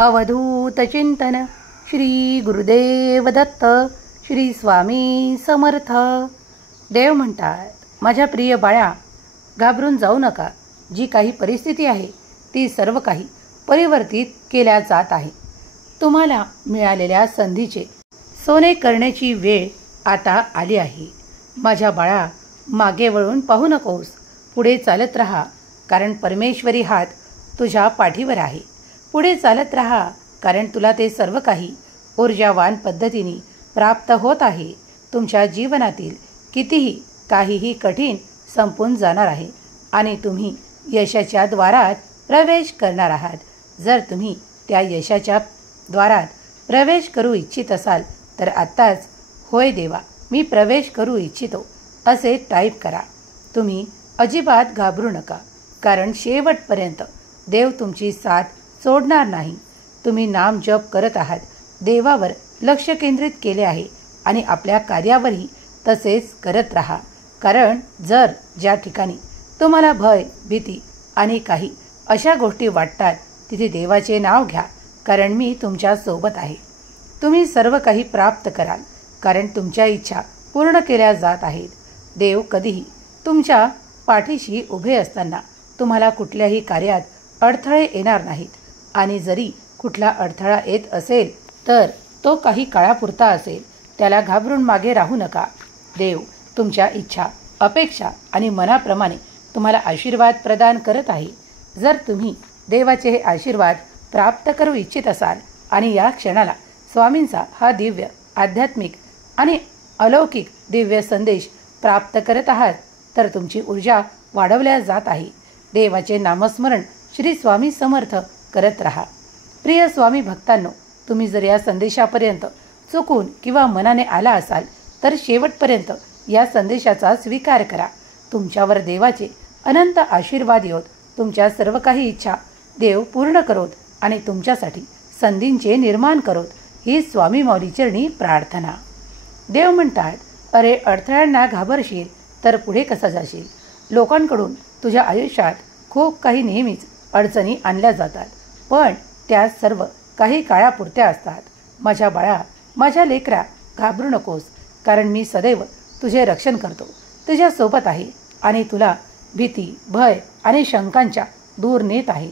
अवधूत चिंतन श्री गुरुदेव दत्त श्री स्वामी समर्थ. देव म्हणतात, माझ्या प्रिय बाळा, घाबरून जाऊ नका. जी काही परिस्थिती आहे ती सर्व काही परिवर्तित केल्या जात आहे. तुम्हाला मिळालेल्या संधीचे सोने करण्याची वेळ आता आली आहे. माझ्या बाळा, मागे वळून पाहू नकोस, पुढे चालत राहा, कारण परमेश्वरी हात तुझ्या पाठीवर आहे. पुढे चालत राहा, कारण तुला ते सर्व काही ऊर्जावान पद्धतीने प्राप्त होत आहे. तुमच्या जीवनातील कितीही काहीही कठीण संपून जाणार आहे आणि तुम्ही यशाच्या द्वारात प्रवेश करणार आहात. जर तुम्ही त्या यशाच्या द्वारात प्रवेश करू इच्छित असाल तर आत्ताच होय देवा, मी प्रवेश करू इच्छितो असे टाईप करा. तुम्ही अजिबात घाबरू नका, कारण शेवटपर्यंत देव तुमची साथ सोडणार नाही. तुम्ही नाम जप करत आहात, देवावर लक्ष केंद्रित केले आहे आणि आपल्या कार्यावरही तसेच करत राहा. कारण जर ज्या ठिकाणी तुम्हाला भय, भीती आणि काही अशा गोष्टी वाटतात तिथे देवाचे नाव घ्या, कारण मी तुमच्या सोबत आहे. तुम्ही सर्व काही प्राप्त कराल, कारण तुमच्या इच्छा पूर्ण केल्या जात आहेत. देव कधीही तुमच्या पाठीशी उभे असताना तुम्हाला कुठल्याही कार्यात अडथळे येणार नाहीत. आणि जरी कुठला अडथळा येत असेल तर तो काही काळापुरता असेल. त्याला घाबरून मागे राहू नका. देव तुमच्या इच्छा, अपेक्षा आणि मनाप्रमाणे तुम्हाला आशीर्वाद प्रदान करत आहे. जर तुम्ही देवाचे हे आशीर्वाद प्राप्त करू इच्छित असाल आणि या क्षणाला स्वामींचा हा दिव्य, आध्यात्मिक आणि अलौकिक दिव्य संदेश प्राप्त करत आहात, तर तुमची ऊर्जा वाढवल्या जात आहे. देवाचे नामस्मरण श्री स्वामी समर्थ करत रहा. प्रिय स्वामी भक्तांनो, तुम्ही जर या संदेशापर्यंत चुकून किंवा मनाने आला असाल तर शेवटपर्यंत या संदेशाचा स्वीकार करा. तुमच्यावर देवाचे अनंत आशीर्वाद येत, तुमच्या सर्व काही इच्छा देव पूर्ण करोत आणि तुमच्यासाठी संधींचे निर्माण करोत, ही स्वामी माऊलीचरणी प्रार्थना. देव म्हणतात, अरे अडथळ्यांना घाबरशील तर पुढे कसा जाशील? लोकांकडून तुझ्या आयुष्यात खूप काही नेहमीच अडचणी आणल्या जातात, पण त्या सर्व काही काळापुरत्या असतात. माझ्या बाळा, माझ्या लेकरा, घाबरू नकोस, कारण मी सदैव तुझे रक्षण करतो, तुझ्या सोबत आहे आणि तुला भीती, भय आणि शंकांच्या दूर नेत आहे.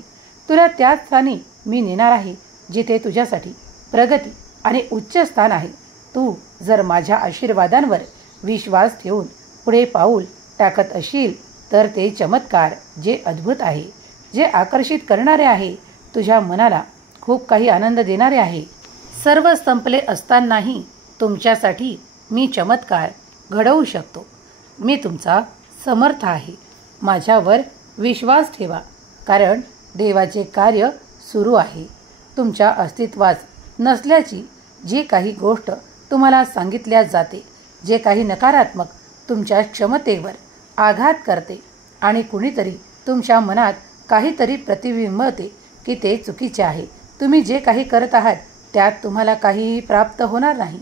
तुला त्याच स्थानी मी नेणार आहे जिथे तुझ्यासाठी प्रगती आणि उच्च स्थान आहे. तू जर माझ्या आशीर्वादांवर विश्वास ठेवून पुढे पाऊल टाकत असशील तर ते चमत्कार जे अद्भुत आहे, जे आकर्षित करणारे आहे, तुझ्या मनाला खूप काही आनंद देणारे आहे. सर्व संपले असतानाही तुमच्यासाठी मी चमत्कार घडवू शकतो. मी तुमचा समर्थ आहे. माझ्यावर विश्वास ठेवा, कारण देवाचे कार्य सुरू आहे. तुमच्या अस्तित्वात नसल्याची जी काही गोष्ट तुम्हाला सांगितल्या जाते, जे काही नकारात्मक तुमच्या क्षमतेवर आघात करते आणि कुणीतरी तुमच्या मनात काहीतरी प्रतिबिंबते की ते चुकीचे आहे, तुम्ही जे काही करत आहात त्यात तुम्हाला काहीही प्राप्त होणार नाही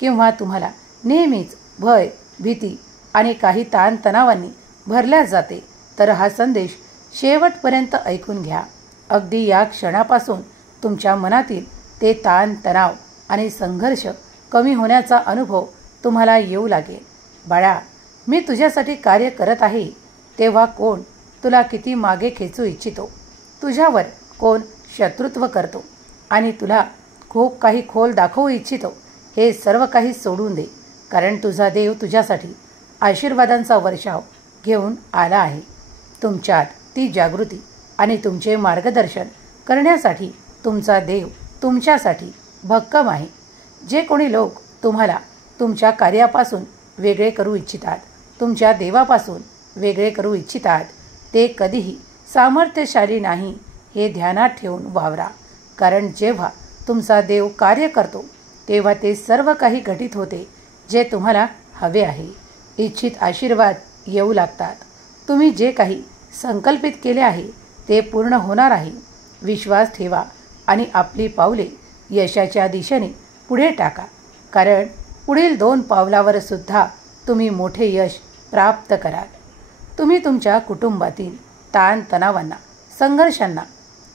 किंवा तुम्हाला नेहमीच भय, भीती आणि काही ताणतणावांनी भरल्या जाते, तर हा संदेश शेवटपर्यंत ऐकून घ्या. अगदी या क्षणापासून तुमच्या मनातील ते ताणतणाव आणि संघर्ष कमी होण्याचा अनुभव तुम्हाला येऊ लागेल. बाळा, मी तुझ्यासाठी कार्य करत आहे तेव्हा कोण तुला किती मागे खेचू इच्छितो, तुझ्यावर कोण शत्रुत्व करतो आणि तुला खूप काही खोल दाखवू इच्छितो, हे सर्व काही सोडून दे, कारण तुझा देव तुझ्यासाठी आशीर्वादांचा वर्षाव घेऊन आला आहे. तुमच्यात ती जागृती आणि तुमचे मार्गदर्शन करण्यासाठी तुमचा देव तुमच्यासाठी भक्कम आहे. जे कोणी लोक तुम्हाला तुमच्या कार्यापासून वेगळे करू इच्छितात, तुमच्या देवापासून वेगळे करू इच्छितात, ते कधीही सामर्थ्यशाली नाही हे ध्यानात ठेवून वावरा. कारण जेव्हा तुमचा देव कार्य करतो तेव्हा ते सर्व काही घटित होते जे तुम्हाला हवे आहे. इच्छित आशीर्वाद येऊ लागतात. तुम्ही जे काही संकल्पित केले आहे ते पूर्ण होणार आहे. विश्वास ठेवा आणि आपली पावले यशाच्या दिशेने पुढे टाका, कारण पुढील 2 पावलावर सुद्धा तुम्ही मोठे यश प्राप्त कराल. तुम्ही तुमच्या कुटुंबातील ताणतणावांना, संघर्षांना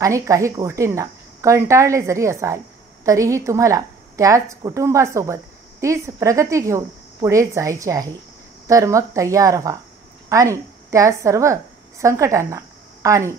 आणि काही गोष्टींना कंटाळले जरी असाल तरीही तुम्हाला त्याच कुटुंबासोबत तीच प्रगती घेऊन पुढे जायचे आहे. तर मग तयार व्हा आणि त्या सर्व संकटांना आणि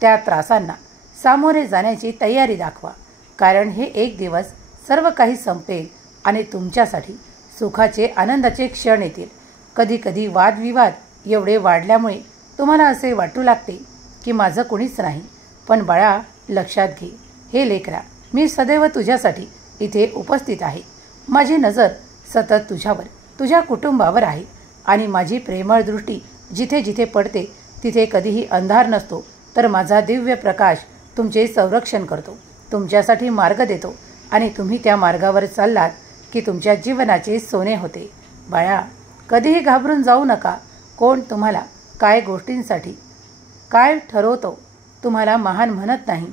त्या त्रासांना सामोरे जाण्याची तयारी दाखवा. कारण हे एक दिवस सर्व काही संपेल आणि तुमच्यासाठी सुखाचे आनंदाचे क्षण येतील. कधी कधी वादविवाद एवढे वाढल्यामुळे तुम्हाला असे वाटू लागते की माझं कोणीच नाही. पण बाळा, लक्षात घे, हे लेकरा, मी सदैव तुझ्यासाठी इथे उपस्थित आहे. माझी नजर सतत तुझ्यावर, तुझ्या कुटुंबावर आहे आणि माझी प्रेमळ दृष्टी जिथे जिथे पडते तिथे कधीही अंधार नसतो, तर माझा दिव्य प्रकाश तुमचे संरक्षण करतो, तुमच्यासाठी मार्ग देतो आणि तुम्ही त्या मार्गावर चाललात की तुमच्या जीवनाचे सोने होते. बाळा, कधीही घाबरून जाऊ नका. कोण तुम्हाला काय गोष्टींसाठी काय ठरवतो तुम्हाला महान म्हणत नाही,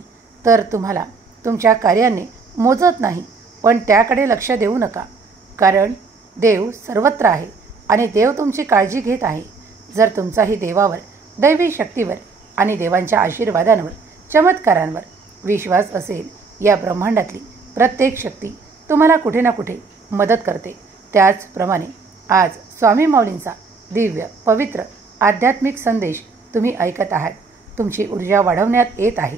तर तुम्हाला तुमच्या कार्याने मोजत नाही. पण त्याकडे लक्ष देऊ नका, कारण देव सर्वत्र आहे आणि देव तुमची काळजी घेत आहे. जर तुमचाही देवावर, दैवी शक्तीवर आणि देवांच्या आशीर्वादांवर, चमत्कारांवर विश्वास असेल, या ब्रह्मांडातली प्रत्येक शक्ती तुम्हाला कुठे ना कुठे मदत करते. त्याचप्रमाणे आज स्वामी माऊलींचा दिव्य, पवित्र, आध्यात्मिक संदेश तुम्ही ऐकत आहात. तुमची ऊर्जा वाढवण्यात येत आहे.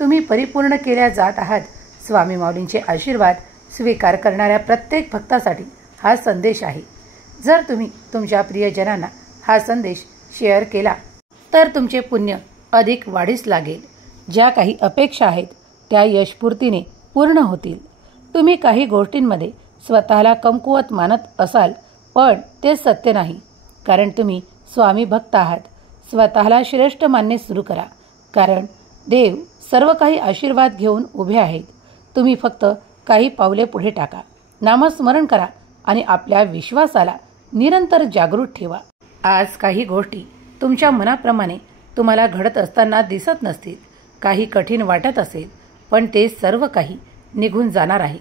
तुम्ही परिपूर्ण केल्या जात आहात. स्वामी माऊलींचे आशीर्वाद स्वीकार करणाऱ्या प्रत्येक भक्तासाठी हा संदेश आहे. जर तुम्ही तुमच्या प्रियजनांना हा संदेश शेअर केला तर तुमचे पुण्य अधिक वाढीस लागेल. ज्या काही अपेक्षा आहेत त्या यशपूर्तीने पूर्ण होतील. तुम्ही काही गोष्टींमध्ये स्वतःला कमकुवत मानत असाल, पण ते सत्य नाही, कारण तुम्ही स्वामी भक्त आहात. स्वतःला श्रेष्ठ मानणे सुरू करा, कारण देव सर्व काही आशीर्वाद घेऊन उभे आहेत. तुम्ही फक्त काही पावले पुढे टाका, नामस्मरण करा आणि आपल्या विश्वासाला निरंतर जागृत ठेवा. आज काही गोष्टी तुमच्या मनाप्रमाणे तुम्हाला घडत असताना दिसत नसतील, काही कठीण वाटत असेल, पण ते सर्व काही निघून जाणार आहे.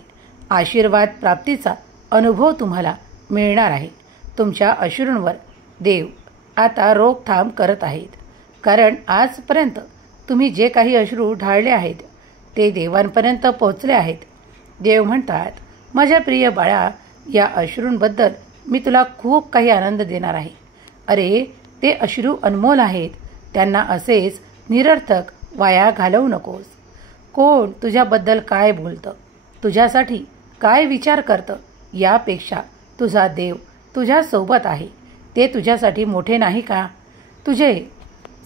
आशीर्वाद प्राप्तीचा अनुभव तुम्हाला मिळणार आहे. तुमच्या अश्रूंवर देव आता रोकथाम करत आहेत, कारण आजपर्यंत तुम्ही जे काही अश्रू ढाळले आहेत ते देवांपर्यंत पोहोचले आहेत. देव म्हणतात, माझ्या प्रिय बाळा, या अश्रूंबद्दल मी तुला खूप काही आनंद देणार आहे. अरे, ते अश्रू अनमोल आहेत. त्यांना असेच निरर्थक वाया घालवू नकोस. कोण तुझ्याबद्दल काय बोलतं, तुझ्यासाठी काय विचार करतं, यापेक्षा तुझा देव तुझ्यासोबत आहे. ते तुझ्यासाठी मोठे नाही का? तुझे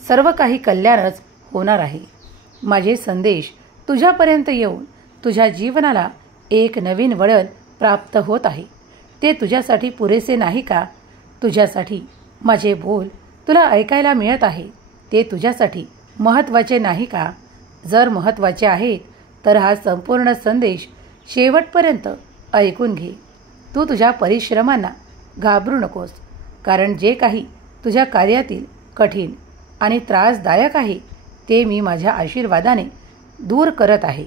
सर्व काही कल्याणच होणार आहे. माझे संदेश तुझ्यापर्यंत येऊन तुझ्या जीवनाला एक नवीन वळण प्राप्त होत आहे. ते तुझ्यासाठी पुरेसे नाही का? तुझ्यासाठी माझे बोल तुला ऐकायला मिळत आहे. ते तुझ्यासाठी महत्त्वाचे नाही का? जर महत्त्वाचे आहेत तर हा संपूर्ण संदेश शेवटपर्यंत ऐकून घे. तू तुझ्या परिश्रमांना घाबरू नकोस, कारण जे काही तुझ्या कार्यातील कठीण आणि त्रासदायक आहे ते मी माझ्या आशीर्वादाने दूर करत आहे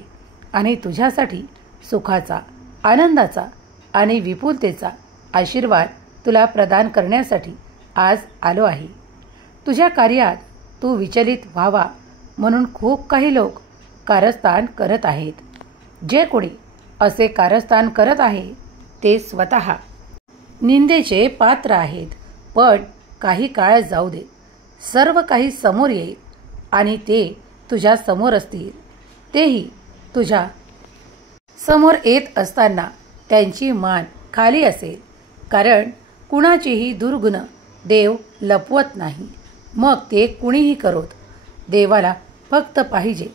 आणि तुझ्यासाठी सुखाचा, आनंदाचा आणि विपुलतेचा आशीर्वाद तुला प्रदान करण्यासाठी आज आलो आहे. तुझ्या कार्यात तू विचलित व्हावा म्हणून खूप काही लोक कारस्थान करत आहेत. जे कोणी असे कारस्थान करत आहे ते स्वतः निंदेचे पात्र आहेत. पण काही काळ जाऊ दे, सर्व काही समोर येईल आणि ते तुझ्या समोर असतील. तेही तुझ्या समोर येत असताना त्यांची मान खाली असेल, कारण कुणाचीही दुर्गुण देव लपवत नाही. मग ते कुणीही करोत, देवाला फक्त पाहिजे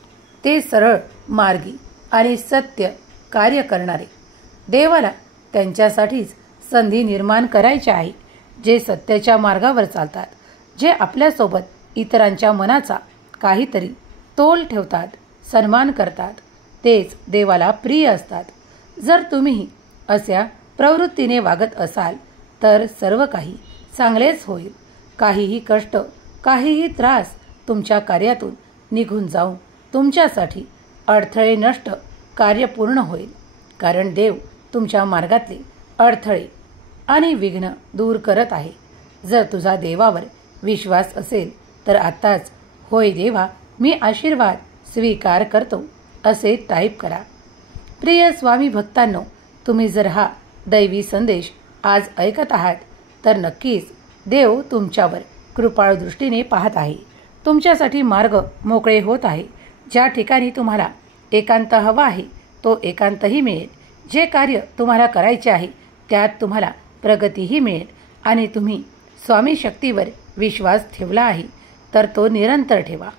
ते सरळ मार्गी आणि सत्य कार्य करणारे. देवाला त्यांच्यासाठीच संधी निर्माण करायची आहे, जे सत्याच्या मार्गावर चालतात, जे आपल्यासोबत इतरांच्या मनाचा काहीतरी तोल ठेवतात, सन्मान करतात. तेच देवाला प्रिय असतात. जर तुम्ही अशा प्रवृत्तीने वागत असाल तर सर्व काही चांगलेच होईल. काहीही कष्ट, काहीही त्रास तुमच्या कार्यातून निघून जाऊन तुमच्यासाठी अडथळे नष्ट, कार्य पूर्ण होईल. कारण देव तुमच्या मार्गातले अडथळे आणि विघ्न दूर करत आहे. जर तुझा देवावर विश्वास असेल तर आत्ताच, होय देवा, मी आशीर्वाद स्वीकार करतो असे टाईप करा. प्रिय स्वामी भक्तांनो, तुम्ही जर हा दैवी संदेश आज ऐकत आहात तर नक्कीच देव तुमच्यावर कृपाळू दृष्टीने पाहत आहे. तुमच्यासाठी मार्ग मोकळे होत आहे. ज्या ठिकाणी तुम्हाला एकांत हवा आहे तो एकांतही मिळेल. जे कार्य तुम्हाला करायचे आहे त्यात तुम्हाला प्रगतीही मिळेल. आणि तुम्ही स्वामी शक्तीवर विश्वास ठेवला आहे तर तो निरंतर ठेवा.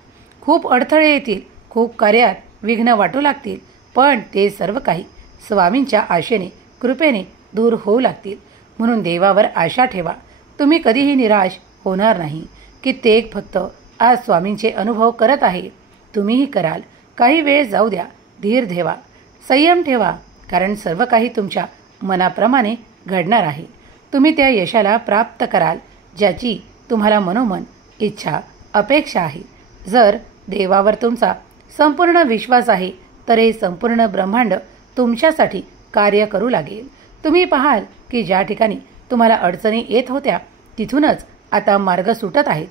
खूप अडथळे येतील, खूप कार्यात विघ्न वाटू लागतील, पण ते सर्व काही स्वामींच्या आशेने कृपेने दूर होऊ लागतील. म्हणून देवावर आशा ठेवा. तुम्ही कधीही निराश होणार नाही. कित्येक भक्त आज स्वामींचे अनुभव करत आहे. तुम्हीही कराल. काही वेळ जाऊ द्या, धीर ठेवा, संयम ठेवा, कारण सर्व काही तुमच्या मनाप्रमाणे घडणार आहे. तुम्ही त्या यशाला प्राप्त कराल ज्याची तुम्हाला मनोमन इच्छा अपेक्षा आहे. जर देवावर तुमचा संपूर्ण विश्वास आहे तर हे संपूर्ण ब्रह्मांड तुमच्यासाठी कार्य करू लागेल. तुम्ही पाहाल की ज्या ठिकाणी तुम्हाला अडचणी येत होत्या तिथूनच आता मार्ग सुटत आहेत.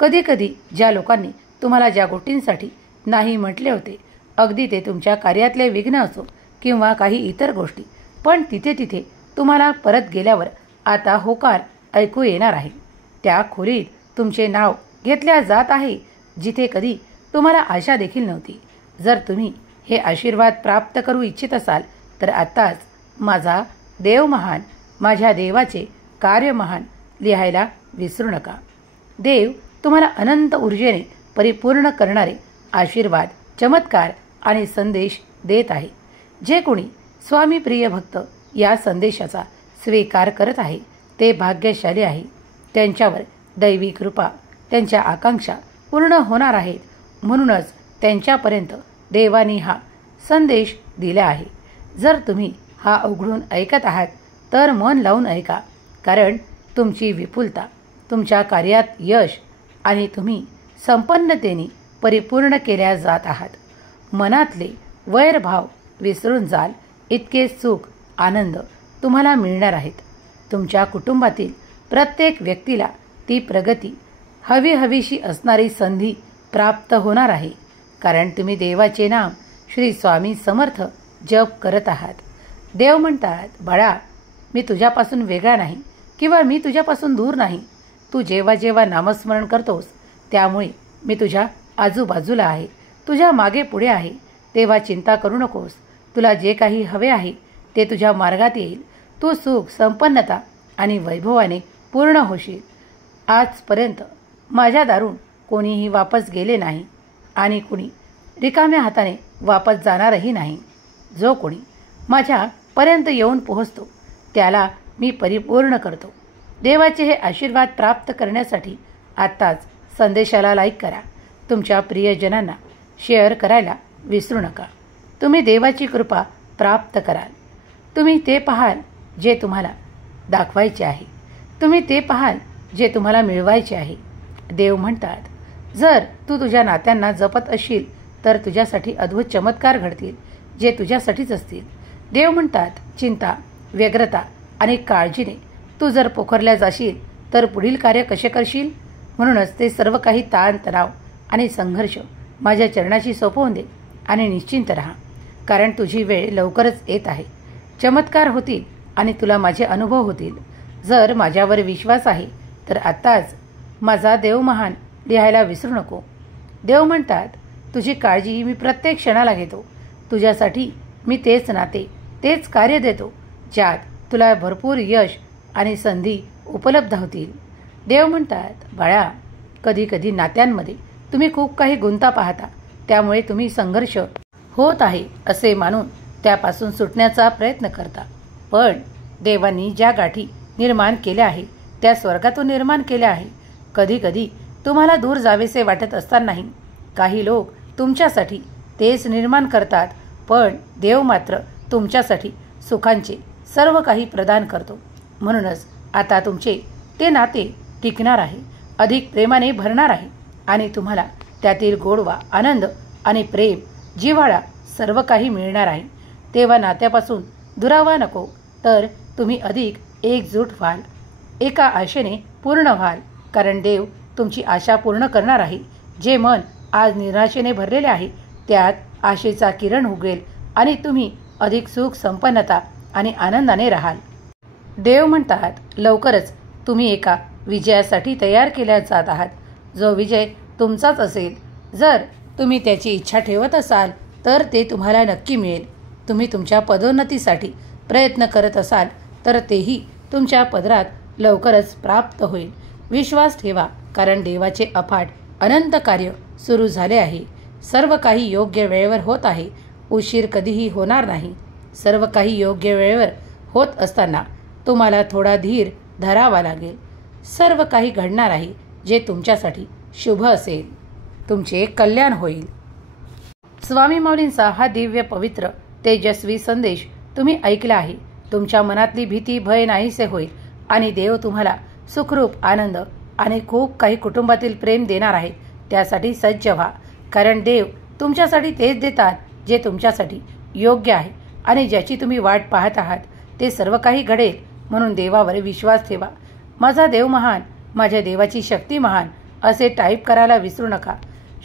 कधी कधी ज्या लोकांनी तुम्हाला ज्या गोष्टींसाठी नाही म्हटले होते, अगदी ते तुमच्या कार्यातले विघ्न असो किंवा काही इतर गोष्टी, पण तिथे तुम्हाला परत गेल्यावर आता होकार ऐकू येणार आहे. त्या खोलीत तुमचे नाव घेतल्या जात आहे जिथे कधी तुम्हाला आशा देखील नव्हती. जर तुम्ही हे आशीर्वाद प्राप्त करू इच्छित असाल तर आत्ताच माझा देव महान, माझ्या देवाचे कार्य महान लिहायला विसरू नका. देव तुम्हाला अनंत ऊर्जेने परिपूर्ण करणारे आशीर्वाद, चमत्कार आणि संदेश देत आहे. जे कोणी स्वामी प्रिय भक्त या संदेशाचा स्वीकार करत आहे ते भाग्यशाली आहे. त्यांच्यावर दैवी कृपा, त्यांच्या आकांक्षा पूर्ण होणार आहेत. म्हणूनच त्यांच्यापर्यंत देवानी हा संदेश दिला आहे. जर तुम्ही हा उघडून ऐकत आहात तर मन लावून ऐका, कारण तुमची विपुलता, तुमच्या कार्यात यश आणि तुम्ही संपन्नतेने परिपूर्ण केल्या जात आहात. मनातले वैरभाव विसरून जाल इतके सुख, आनंद तुम्हाला मिळणार आहेत. तुमच्या कुटुंबातील प्रत्येक व्यक्तीला ती प्रगती, हवीशी असणारी संधी प्राप्त होणार आहे, कारण तुम्ही देवाचे नाम श्री स्वामी समर्थ जप करत आहात. देव म्हणतात, बाळा, मी तुझ्यापासून वेगळा नाही किंवा मी तुझ्यापासून दूर नाही. तू जेव्हा जेव्हा नामस्मरण करतोस त्यामुळे मी तुझ्या आजूबाजूला आहे, तुझ्या मागे पुढे आहे. तेव्हा चिंता करू नकोस. तुला जे काही हवे आहे ते तुझ्या मार्गात येईल. तू सुख, संपन्नता आणि वैभवाने पूर्ण होशील. आजपर्यंत माझ्या दारून कोणीही वापस गेले नाही आणि कुणी रिकाम्या हाताने वापस जाणारही नाही. जो कोणी माझ्यापर्यंत येऊन पोहोचतो त्याला मी परिपूर्ण करतो. देवाचे हे आशीर्वाद प्राप्त करण्यासाठी आत्ताच संदेशाला लाईक करा. तुमच्या प्रियजनांना शेअर करायला विसरू नका. तुम्ही देवाची कृपा प्राप्त कराल. तुम्ही ते पाहाल जे तुम्हाला दाखवायचे आहे. तुम्ही ते पाहाल जे तुम्हाला मिळवायचे आहे. देव म्हणतात, जर तू तुझ्या नात्यांना जपत असशील तर तुझ्यासाठी अद्भुत चमत्कार घडतील जे तुझ्यासाठीच असतील. देव म्हणतात, चिंता, व्यग्रता आणि काळजीने तू जर पोखरल्या जाशील तर पुढील कार्य कसे करशील. म्हणूनच ते सर्व काही ताण, तणाव आणि संघर्ष माझ्या चरणाशी सोपवून दे आणि निश्चिंत राहा, कारण तुझी वेळ लवकरच येत आहे. चमत्कार होतील आणि तुला माझे अनुभव होतील. जर माझ्यावर विश्वास आहे तर आत्ताच माझा देव महान लिहायला विसरू नको. देव म्हणतात, तुझी काळजी मी प्रत्येक क्षणाला घेतो. तुझ्यासाठी मी तेच नाते, तेच कार्य देतो ज्यात तुला भरपूर यश आणि संधी उपलब्ध होतील. देव म्हणतात, बाळा, कधी कधी नात्यांमध्ये तुम्ही खूप काही गुंता पाहता, त्यामुळे तुम्ही संघर्ष होत आहे असे मानून त्यापासून सुटण्याचा प्रयत्न करता. पण देवांनी ज्या गाठी निर्माण केल्या आहे त्या स्वर्गातून निर्माण केल्या आहे. कधी कधी तुम्हाला दूर जावेसे वाटत असतानाही काही लोक तुमच्यासाठी तेच निर्माण करतात, पण देव मात्र तुमच्यासाठी सुखांचे सर्व काही प्रदान करतो. म्हणूनच आता तुमचे ते नाते टिकणार आहे, अधिक प्रेमाने भरणार आहे आणि तुम्हाला त्यातील गोडवा, आनंद आणि प्रेम, जिव्हाळा सर्व काही मिळणार आहे. तेव्हा नात्यापासून दुरावा नको, तर तुम्ही अधिक एकजूट व्हाल, एका आशेने पूर्ण व्हाल, कारण देव तुमची आशा पूर्ण करणार आहे. जे मन आज निराशेने भरलेले आहे त्यात आशेचा किरण उगवेल आणि तुम्ही अधिक सुख संपन्नता आणि आनंदाने राहाल. देव म्हणतात, लवकरच तुम्ही एका विजयासाठी तयार केल्या जात आहात. जो विजय तुमचाच असेल. जर तुम्ही त्याची इच्छा ठेवत असाल तर ते तुम्हाला नक्की मिळेल. तुम्ही तुमच्या पदोन्नतीसाठी प्रयत्न करत असाल तर तेही तुमच्या पदरात लवकरच प्राप्त होईल. विश्वास ठेवा, कारण देवाचे अफाट अनंत कार्य सुरू झाले आहे. सर्व काही योग्य वेळेवर होत आहे. उशीर कधीही होणार नाही. सर्व काही योग्य वेळेवर होत असताना तुम्हाला थोडा धीर धरावा लागेल. सर्व काही घडणार आहे जे तुमच्यासाठी शुभ असेल. तुमचे कल्याण होईल. स्वामी माऊलींचा हा दिव्य पवित्र तेजस्वी संदेश तुम्ही ऐकला आहे. तुमच्या मनातली भीती भय नाहीसे होईल आणि देव तुम्हाला सुखरूप आनंद आणि खूप काही कुटुंबातील प्रेम देणार आहे. त्यासाठी सज्ज व्हा, कारण देव तुमच्यासाठी तेच देतात जे तुमच्यासाठी योग्य आहे आणि ज्याची तुम्ही वाट पाहत आहात. ते सर्व काही घडेल. म्हणून देवावर विश्वास ठेवा. माझा देव महान, माझ्या देवाची शक्ती महान असे टाईप करायला विसरू नका.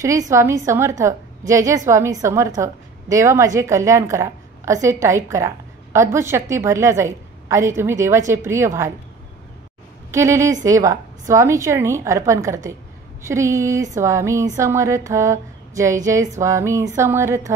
श्री स्वामी समर्थ, जय जय स्वामी समर्थ, देवा माझे कल्याण करा असे टाईप करा. अद्भुत शक्ती भरल्या जाईल आणि तुम्ही देवाचे प्रिय व्हाल. केलेली सेवा स्वामी चरणी अर्पण करते. श्री स्वामी समर्थ, जय जय स्वामी समर्थ.